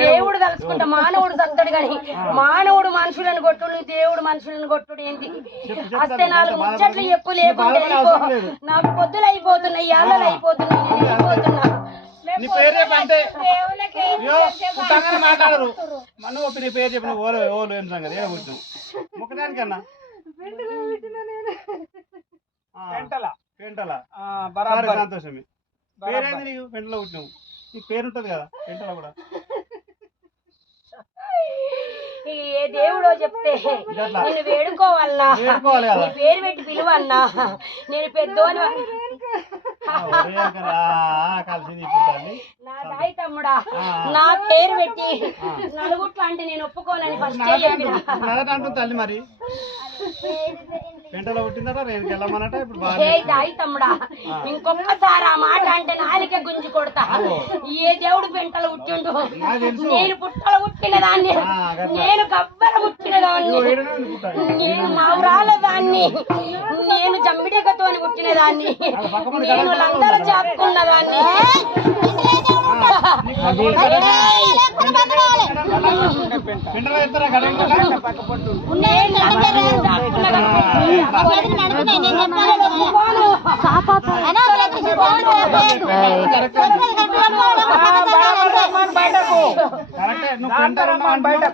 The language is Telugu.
దేవుడు తలుచుకుంటా మానవుడు సత్తడు గాని మానవుడు మనుషులను కొట్టుడు దేవుడు మనుషులను కొట్టుడు ఏంటి అస్తే నాలుగు ముచ్చట్లు చెప్పు లేకుంటే నాకు పొద్దులు అయిపోతున్నాయి ఏళ్ళలు అయిపోతున్నాయి నేను అయిపోతున్నా మాట్లాడరు మనం నీ పేరు చెప్పిన ఓలు ఓలు ఏం సంగతి ఏ కూర్చు ముక్కడానికన్నా పెంటల సంతోషమే పేరేంది నీకు పెంటలో పుట్టినావు నీకు పేరు ఉంటది కదా పెంటలో కూడా ఏ దేవుడో చెప్తే నేను వేడుకోవాలన్నా నీ పేరు పెట్టి పిలువన్నా నేను పెద్దోని నా దాయి తమ్ముడా నా పేరు పెట్టి నలుగుట్లు అంటే నేను ఒప్పుకోనని ఫస్ట్ అంటుంది తల్లి మరి పెంటలో పుట్టిందట రేణుకి వెళ్ళమన్నట ఇప్పుడు దాయి తమ్ముడా ఇంకొకసారి ఆ మాట అంటే నాలికే గుంజి కొడతా ఏ దేవుడు పెంటలో పుట్టిండు నేను పుట్టలో పుట్టిన దాన్ని నేను గబ్బర పుట్టిన దాన్ని నేను మావురాల దాన్ని నేను జమ్మిడెక్కతోని పుట్టిన దాన్ని నేను లందరూ చాపుకున్న దాన్ని బయట